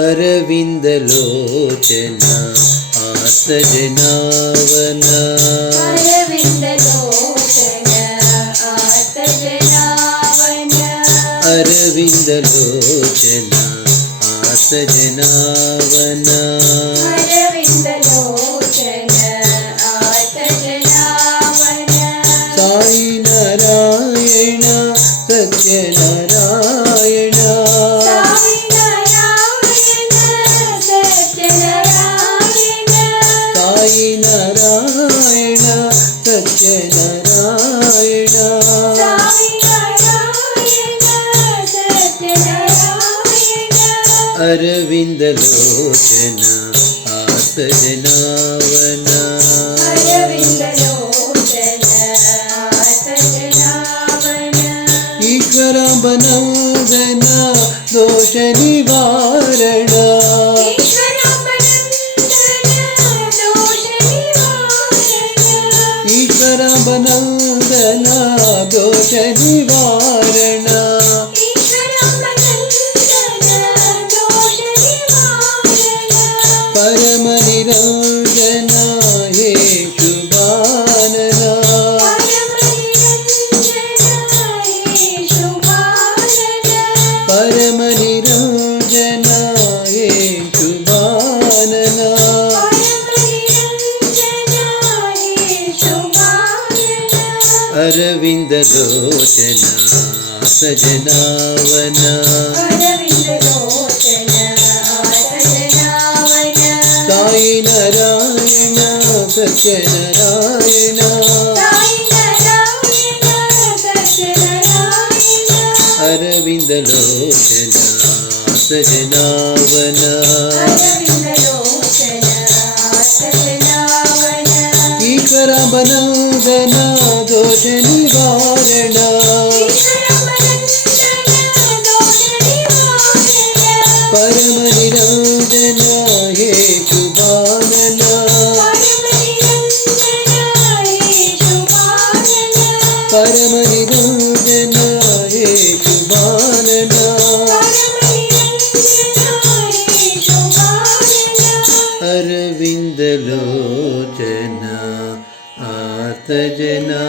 अरविन्दलोचन आर्तजनावन अरविन्दलोचन आर्तजनावन अरविन्दलोचन आर्तजनावन अरविन्दलोचन आर्तजनावन साई नारायण सत्यनारायण साई नारायण सत्यनारायण साई नारायण सत्यनारायण साई नारायण सत्यनारायण अरविन्दलोचन आर्तजनावन अरविन्दलोचन आर्तजनावन ईश्वराम्बनन्दन दोष निवारण ईश्वराम्बनन्दन दोष निवारण परम निरंजन हे शुभानना परम निरंजन हे शुभानना अरविन्दलोचन सजनावन साई नारायण सत्यनारायण अरविन्दलोचन सजनावन ईश्वराम्बनन्दन दोष निवारण परम निरंजन हे शुभानना परम निरंजन हे शुभानना अरविन्दलोचन आर्तजनावन।